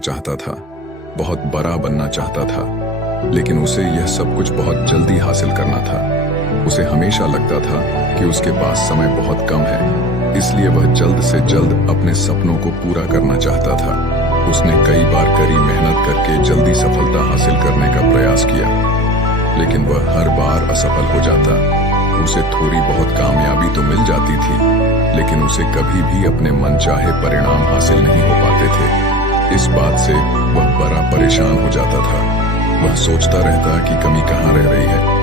चाहता था, बहुत बड़ा बनना चाहता था, लेकिन उसे यह सब कुछ बहुत जल्दी हासिल करना था। उसे हमेशा लगता था कि उसके पास समय बहुत कम है, इसलिए वह जल्द से जल्द अपने सपनों को पूरा करना चाहता था। उसने कई बार कड़ी मेहनत करके जल्दी सफलता हासिल करने का प्रयास किया, लेकिन वह हर बार असफल हो जाता। उसे थोड़ी बहुत कामयाबी तो मिल जाती थी, लेकिन उसे कभी भी अपने मनचाहे परिणाम हासिल नहीं हो पाते थे। इस बात से वह बड़ा परेशान हो जाता था। वह सोचता रहता कि कमी कहाँ रह रही है।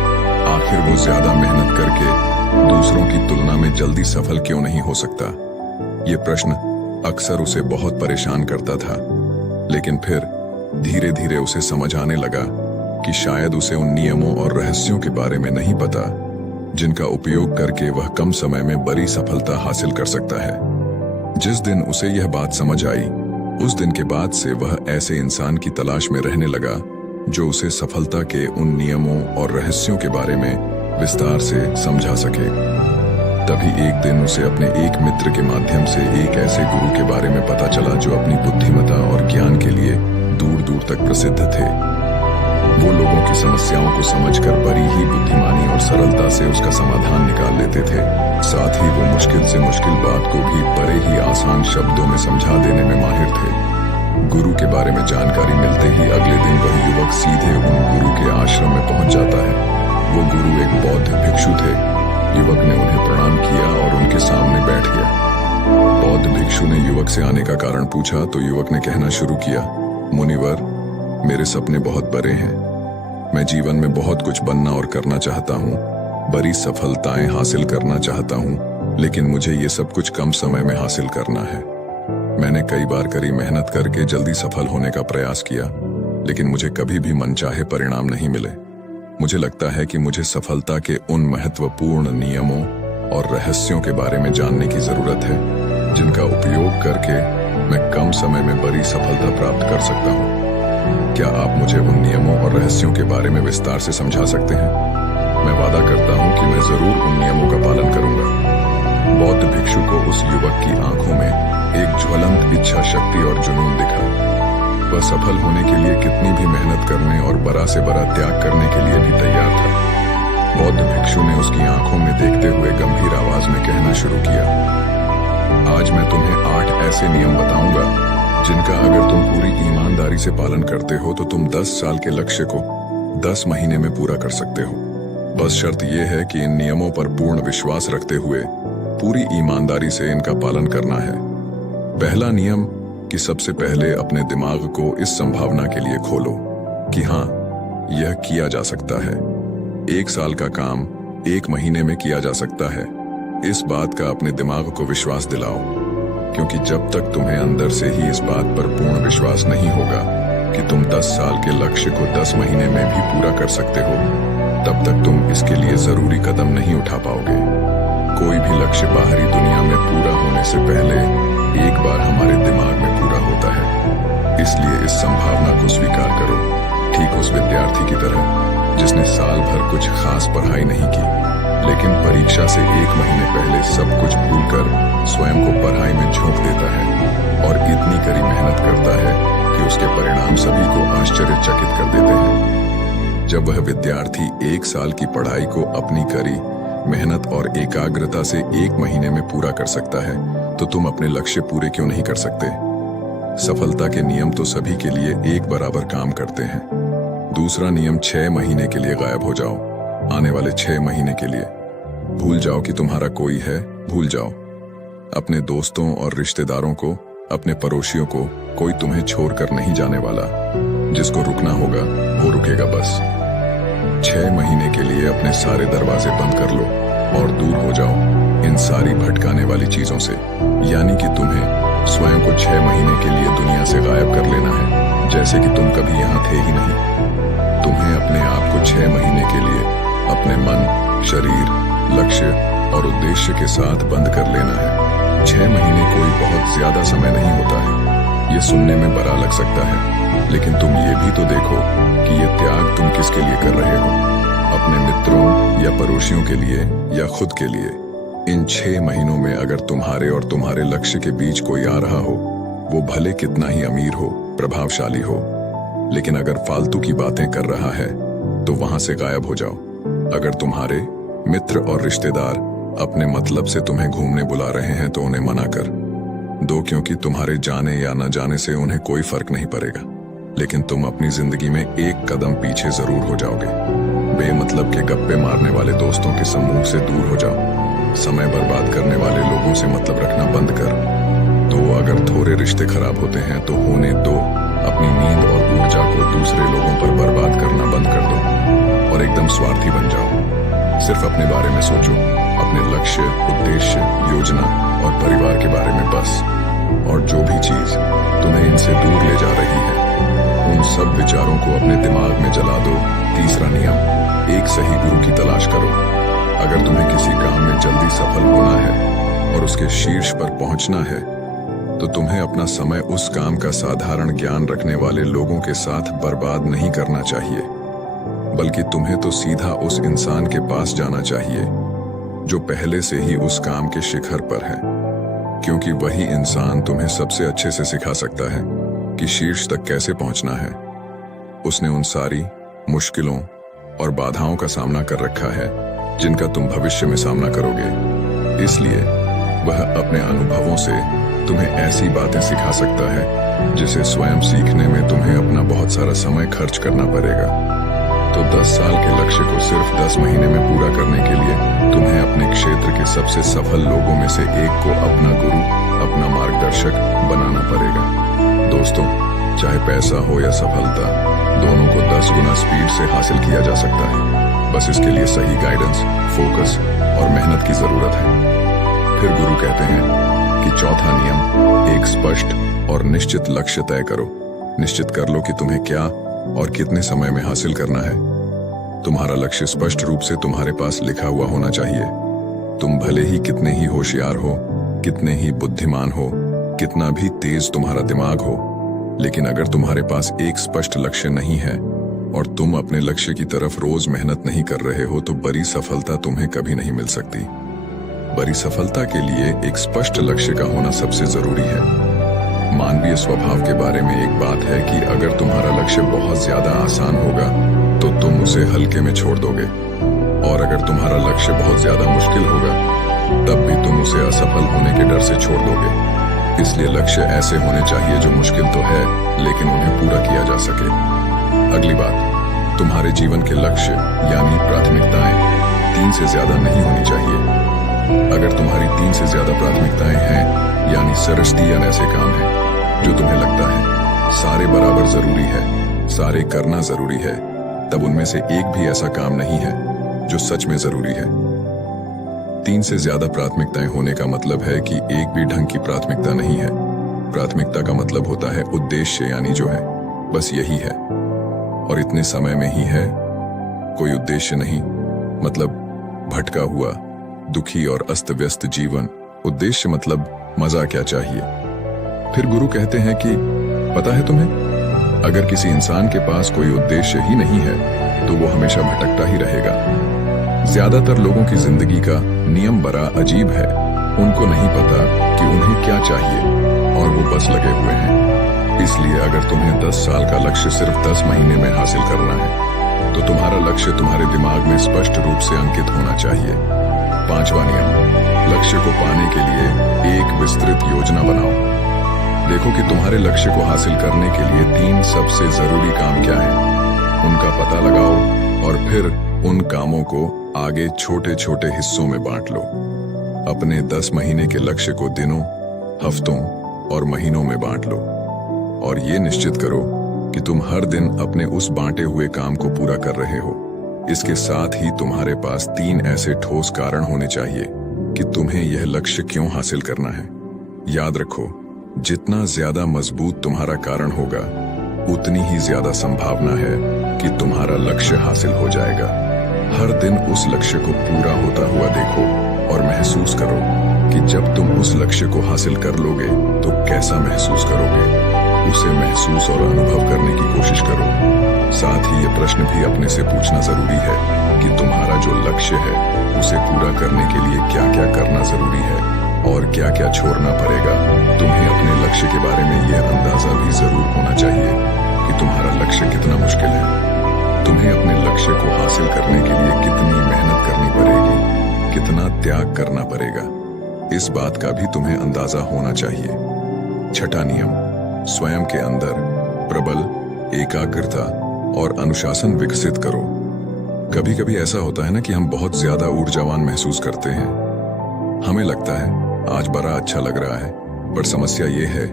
आखिर वो ज्यादा मेहनत करके दूसरों की तुलना में जल्दी सफल क्यों नहीं हो सकता? ये प्रश्न अक्सर उसे बहुत परेशान करता था, लेकिन फिर धीरे धीरे उसे समझ आने लगा कि शायद उसे उन नियमों और रहस्यों के बारे में नहीं पता जिनका उपयोग करके वह कम समय में बड़ी सफलता हासिल कर सकता है। जिस दिन उसे यह बात समझ आई, उस दिन के बाद से वह ऐसे इंसान की तलाश में रहने लगा जो उसे सफलता के उन नियमों और रहस्यों के बारे में विस्तार से समझा सके। तभी एक दिन उसे अपने एक मित्र के माध्यम से एक ऐसे गुरु के बारे में पता चला जो अपनी बुद्धिमत्ता और ज्ञान के लिए दूर दूर तक प्रसिद्ध थे। वो लोगों की समस्याओं को समझकर बड़ी ही बुद्धिमानी और सरलता से उसका समाधान निकाल लेते थे। साथ ही वो मुश्किल से मुश्किल बात को भी बड़े ही आसान शब्दों में समझा देने में माहिर थे। गुरु के बारे में जानकारी मिलते ही अगले दिन वह युवक सीधे उन गुरु के आश्रम में पहुंच जाता है। वो गुरु एक बौद्ध भिक्षु थे। युवक ने उन्हें प्रणाम किया और उनके सामने बैठ गया। बौद्ध भिक्षु ने युवक से आने का कारण पूछा तो युवक ने कहना शुरू किया, मुनिवर, मेरे सपने बहुत बड़े हैं। मैं जीवन में बहुत कुछ बनना और करना चाहता हूँ, बड़ी सफलताएं हासिल करना चाहता हूँ, लेकिन मुझे ये सब कुछ कम समय में हासिल करना है। मैंने कई बार कड़ी मेहनत करके जल्दी सफल होने का प्रयास किया, लेकिन मुझे कभी भी मनचाहे परिणाम नहीं मिले। मुझे लगता है कि मुझे सफलता के उन महत्वपूर्ण नियमों और रहस्यों के बारे में जानने की जरूरत है जिनका उपयोग करके मैं कम समय में बड़ी सफलता प्राप्त कर सकता हूँ। क्या आप मुझे उन नियमों और रहस्यों के बारे में विस्तार से समझा सकते हैं? मैं वादा करता हूँ कि मैं जरूर उन नियमों का पालन करूंगा। बौद्ध भिक्षु को उस युवक की आंखों में एक ज्वलंत इच्छा शक्ति और जुनून दिखा। वह सफल होने के लिए कितनी भी मेहनत करने और बड़ा से बड़ा त्याग करने के लिए भी तैयार था। बौद्ध भिक्षु ने उसकी आंखों में देखते हुए गंभीर आवाज में कहना शुरू किया, आज मैं तुम्हें 8 ऐसे नियम बताऊंगा जिनका अगर तुम पूरी ईमानदारी से पालन करते हो तो तुम 10 साल के लक्ष्य को 10 महीने में पूरा कर सकते हो। बस शर्त यह है कि इन नियमों पर पूर्ण विश्वास रखते हुए पूरी ईमानदारी से इनका पालन करना है। पहला नियम कि सबसे पहले अपने दिमाग को इस संभावना के लिए खोलो कि हाँ, यह किया जा सकता है। 1 साल का काम 1 महीने में किया जा सकता है। इस बात का अपने दिमाग को विश्वास दिलाओ, क्योंकि जब तक तुम्हें अंदर से ही इस बात पर पूर्ण विश्वास नहीं होगा कि तुम 10 साल के लक्ष्य को 10 महीने में भी पूरा कर सकते हो, तब तक तुम इसके लिए जरूरी कदम नहीं उठा पाओगे। कोई भी लक्ष्य बाहरी दुनिया में पूरा होने से पहले एक बार हमारे दिमाग में पूरा होता है। इसलिए इस संभावना को स्वीकार करो, ठीक उस विद्यार्थी की तरह जिसने साल भर कुछ खास पढ़ाई नहीं की, लेकिन परीक्षा से 1 महीने पहले सब कुछ भूलकर स्वयं को पढ़ाई में झोंक देता है और इतनी कड़ी मेहनत करता है कि उसके परिणाम सभी को आश्चर्यचकित कर देते हैं। जब वह विद्यार्थी 1 साल की पढ़ाई को अपनी कड़ी मेहनत और एकाग्रता से 1 महीने में पूरा कर सकता है, तो तुम अपने लक्ष्य पूरे क्यों नहीं कर सकते? सफलता के नियम तो सभी के लिए एक बराबर काम करते हैं। दूसरा नियम 6 महीने के लिए गायब हो जाओ। आने वाले 6 महीने के लिए भूल जाओ कि तुम्हारा कोई है, भूल जाओ। अपने दोस्तों और रिश्तेदारों को, अपने पड़ोसियों को, कोई तुम्हें छोड़कर नहीं जाने वाला। जिसको रुकना होगा वो रुकेगा बस। 6 महीने के लिए अपने सारे दरवाजे बंद कर लो और दूर हो जाओ इन सारी भटकाने वाली चीजों से। यानी कि तुम्हें स्वयं को 6 महीने के लिए दुनिया से गायब कर लेना है, जैसे कि तुम कभी यहाँ थे ही नहीं। तुम्हें अपने आप को 6 महीने के लिए अपने मन, शरीर, लक्ष्य और उद्देश्य के साथ बंद कर लेना है। 6 महीने कोई बहुत ज्यादा समय नहीं होता है। ये सुनने में बड़ा लग सकता है, लेकिन तुम ये भी तो देखो कि ये त्याग तुम किसके लिए कर रहे हो? अपने मित्रों या पड़ोसियों के लिए या खुद के लिए? इन 6 महीनों में अगर तुम्हारे और तुम्हारे लक्ष्य के बीच कोई आ रहा हो, वो भले कितना ही अमीर हो, प्रभावशाली हो। लेकिन अगर फालतू की बातें कर रहा है तो वहां से गायब हो जाओ। अगर तुम्हारे मित्र और रिश्तेदार अपने मतलब से तुम्हें घूमने बुला रहे हैं तो उन्हें मना कर दो, क्योंकि तुम्हारे जाने या न जाने से उन्हें कोई फर्क नहीं पड़ेगा। लेकिन तुम अपनी जिंदगी में एक कदम पीछे जरूर हो जाओगे। बेमतलब के गप्पे मारने वाले दोस्तों के समूह से दूर हो जाओ। समय बर्बाद करने वाले लोगों से मतलब रखना बंद कर दो। अगर थोड़े रिश्ते खराब होते हैं तो होने दो। अपनी नींद और ऊर्जा को दूसरे लोगों पर बर्बाद करना बंद कर दो और एकदम स्वार्थी बन जाओ। सिर्फ अपने बारे में सोचो, अपने लक्ष्य, उद्देश्य, योजना और परिवार के बारे में बस। और जो भी चीज तुम्हें इनसे दूर ले जा रही है उन सब विचारों को अपने दिमाग में जला दो। तीसरा नियम, एक सही गुरु की तलाश करो। अगर तुम्हें किसी काम में जल्दी सफल होना है और उसके शीर्ष पर पहुंचना है तो तुम्हें अपना समय उस काम का साधारण ज्ञान रखने वाले लोगों के साथ बर्बाद नहीं करना चाहिए, बल्कि तुम्हें तो सीधा उस इंसान के पास जाना चाहिए जो पहले से ही उस काम के शिखर पर है, क्योंकि वही इंसान तुम्हें सबसे अच्छे से सिखा सकता है कि शीर्ष तक कैसे पहुंचना है। उसने उन सारी मुश्किलों और बाधाओं का सामना कर रखा है जिनका तुम भविष्य में सामना करोगे। इसलिए वह अपने अनुभवों से तुम्हें ऐसी बातें सिखा सकता है जिसे स्वयं सीखने में तुम्हें अपना बहुत सारा समय खर्च करना पड़ेगा। तो 10 साल के लक्ष्य को सिर्फ 10 महीने में पूरा करने के लिए तुम्हें अपने क्षेत्र के सबसे सफल लोगों में से एक को अपना गुरु, अपना मार्गदर्शक बनाना पड़ेगा। दोस्तों, चाहे पैसा हो या सफलता, दोनों को 10 गुना स्पीड से हासिल किया जा सकता है। बस इसके लिए सही गाइडेंस, फोकस और मेहनत की जरूरत है। फिर गुरु कहते हैं कि चौथा नियम, एक स्पष्ट और निश्चित लक्ष्य तय करो। निश्चित कर लो कि तुम्हें क्या और कितने समय में हासिल करना है। तुम्हारा लक्ष्य स्पष्ट रूप से तुम्हारे पास लिखा हुआ होना चाहिए। तुम भले ही कितने ही होशियार हो, कितने ही बुद्धिमान हो, कितना भी तेज तुम्हारा दिमाग हो, लेकिन अगर तुम्हारे पास एक स्पष्ट लक्ष्य नहीं है और तुम अपने लक्ष्य की तरफ रोज मेहनत नहीं कर रहे हो तो बड़ी सफलता तुम्हें कभी नहीं मिल सकती। बड़ी सफलता के लिए एक स्पष्ट लक्ष्य का होना सबसे जरूरी है। मानवीय स्वभाव के बारे में एक बात है कि अगर तुम्हारा लक्ष्य बहुत ज्यादा आसान होगा तो तुम उसे हल्के में छोड़ दोगे, और अगर तुम्हारा लक्ष्य बहुत ज्यादा मुश्किल होगा तब भी तुम उसे असफल होने के डर से छोड़ दोगे। इसलिए लक्ष्य ऐसे होने चाहिए जो मुश्किल तो है लेकिन उन्हें पूरा किया जा सके। अगली बात, तुम्हारे जीवन के लक्ष्य यानी प्राथमिकताएं 3 से ज्यादा नहीं होनी चाहिए। अगर तुम्हारी 3 से ज्यादा प्राथमिकताएं हैं यानी सरस्तियन ऐसे काम हैं जो तुम्हें लगता है सारे बराबर जरूरी है, सारे करना जरूरी है, तब उनमें से एक भी ऐसा काम नहीं है जो सच में जरूरी है। 3 से ज्यादा प्राथमिकताएं होने का मतलब है कि एक भी ढंग की प्राथमिकता नहीं है। प्राथमिकता का मतलब होता है उद्देश्य, यानी जो है बस यही है और इतने समय में ही है, कोई उद्देश्य नहीं। मतलब भटका हुआ, दुखी और अस्त व्यस्त जीवन। उद्देश्य मतलब मजा क्या चाहिए। फिर गुरु कहते हैं कि पता है तुम्हें, अगर किसी इंसान के पास कोई उद्देश्य ही नहीं है तो वो हमेशा भटकता ही रहेगा। ज्यादातर लोगों की जिंदगी का नियम बड़ा अजीब है। उनको नहीं पता कि उन्हें क्या चाहिए और वो बस लगे हुए हैं। इसलिए अगर तुम्हें 10 साल का लक्ष्य सिर्फ 10 महीने में हासिल करना है तो तुम्हारा लक्ष्य तुम्हारे दिमाग में स्पष्ट रूप से अंकित होना चाहिए। 5वां नियम, लक्ष्य को पाने के लिए एक विस्तृत योजना बनाओ। देखो कि तुम्हारे लक्ष्य को हासिल करने के लिए 3 सबसे जरूरी काम क्या हैं, उनका पता लगाओ और फिर उन कामों को आगे छोटे छोटे हिस्सों में बांट लो। अपने 10 महीने के लक्ष्य को दिनों, हफ्तों और महीनों में बांट लो और ये निश्चित करो कि तुम हर दिन अपने उस बांटे हुए काम को पूरा कर रहे हो। इसके साथ ही तुम्हारे पास 3 ऐसे ठोस कारण होने चाहिए कि तुम्हें यह लक्ष्य क्यों हासिल करना है। याद रखो, जितना ज्यादा मजबूत तुम्हारा कारण होगा उतनी ही ज्यादा संभावना है कि तुम्हारा लक्ष्य हासिल हो जाएगा। हर दिन उस लक्ष्य को पूरा होता हुआ देखो और महसूस करो कि जब तुम उस लक्ष्य को हासिल कर लोगे तो कैसा महसूस करोगे। उसे महसूस और अनुभव करने की कोशिश करो। साथ ही ये प्रश्न भी अपने से पूछना जरूरी है कि तुम्हारा जो लक्ष्य है उसे पूरा करने के लिए क्या क्या करना जरूरी है और क्या क्या छोड़ना पड़ेगा। तुम्हें अपने लक्ष्य के बारे में यह अंदाजा भी जरूर होना चाहिए कि तुम्हारा लक्ष्य कितना मुश्किल है। तुम्हें अपने लक्ष्य को हासिल करने के लिए कितनी मेहनत करनी पड़ेगी, कितना त्याग करना पड़ेगा, इस बात का भी तुम्हें अंदाजा होना चाहिए। छठा नियम, स्वयं के अंदर प्रबल एकाग्रता और अनुशासन विकसित करो। कभी कभी ऐसा होता है ना कि हम बहुत ज्यादा ऊर्जावान महसूस करते हैं। हमें लगता है आज बड़ा अच्छा लग रहा है, पर समस्या ये है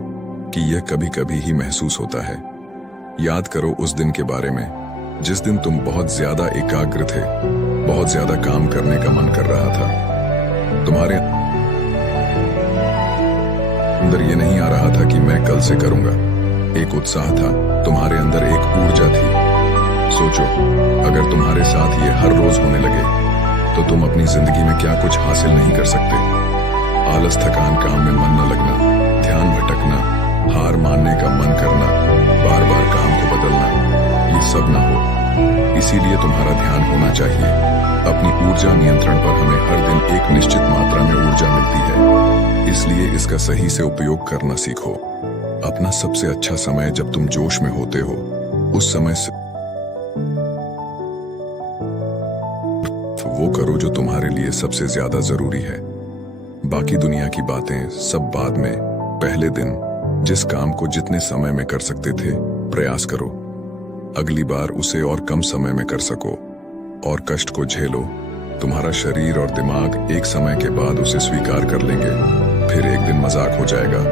कि यह कभी कभी ही महसूस होता है। याद करो उस दिन के बारे में जिस दिन तुम बहुत ज्यादा एकाग्र थे, बहुत ज्यादा काम करने का मन कर रहा था। तुम्हारे अंदर ये नहीं आ रहा था कि मैं कल से करूंगा। एक उत्साह था, तुम्हारे अंदर एक ऊर्जा थी। सोचो, अगर तुम्हारे साथ ये हर रोज होने लगे तो तुम अपनी जिंदगी में क्या कुछ हासिल नहीं कर सकते। आलस, थकान, काम में मन न लगना, ध्यान भटकना, हार मानने का मन करना, बार बार काम को बदलना, ये सब ना हो। इसीलिए तुम्हारा ध्यान होना चाहिए। अपनी ऊर्जा नियंत्रण पर हमें हर दिन एक निश्चित मात्रा में ऊर्जा मिलती है, इसलिए इसका सही से उपयोग करना सीखो। अपना सबसे अच्छा समय जब तुम जोश में होते हो, उस समय से वो करो जो तुम्हारे लिए सबसे ज्यादा जरूरी है। बाकी दुनिया की बातें सब बाद में। पहले दिन जिस काम को जितने समय में कर सकते थे, प्रयास करो अगली बार उसे और कम समय में कर सको, और कष्ट को झेलो। तुम्हारा शरीर और दिमाग एक समय के बाद उसे स्वीकार कर लेंगे। फिर एक दिन मजाक हो जाएगा।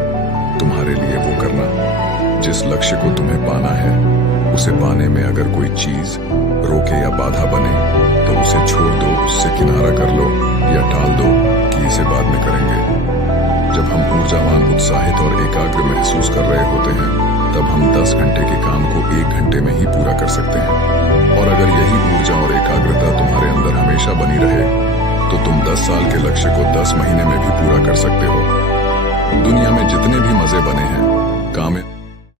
तुम्हारे लिए वो करना जिस लक्ष्य को तुम्हें पाना है, उसे पाने में अगर कोई चीज रोके या बाधा बने तो उसे छोड़ दो, उससे किनारा कर लो या टाल दो कि इसे बाद में करेंगे। जब हम ऊर्जावान, उत्साहित और एकाग्र महसूस कर रहे होते हैं, तब हम 10 घंटे के काम को 1 घंटे में ही पूरा कर सकते हैं। और अगर यही ऊर्जा और एकाग्रता तुम्हारे अंदर हमेशा बनी रहे तो तुम 10 साल के लक्ष्य को 10 महीने में भी पूरा कर सकते हो। दुनिया में जितने भी मजे बने हैं, काम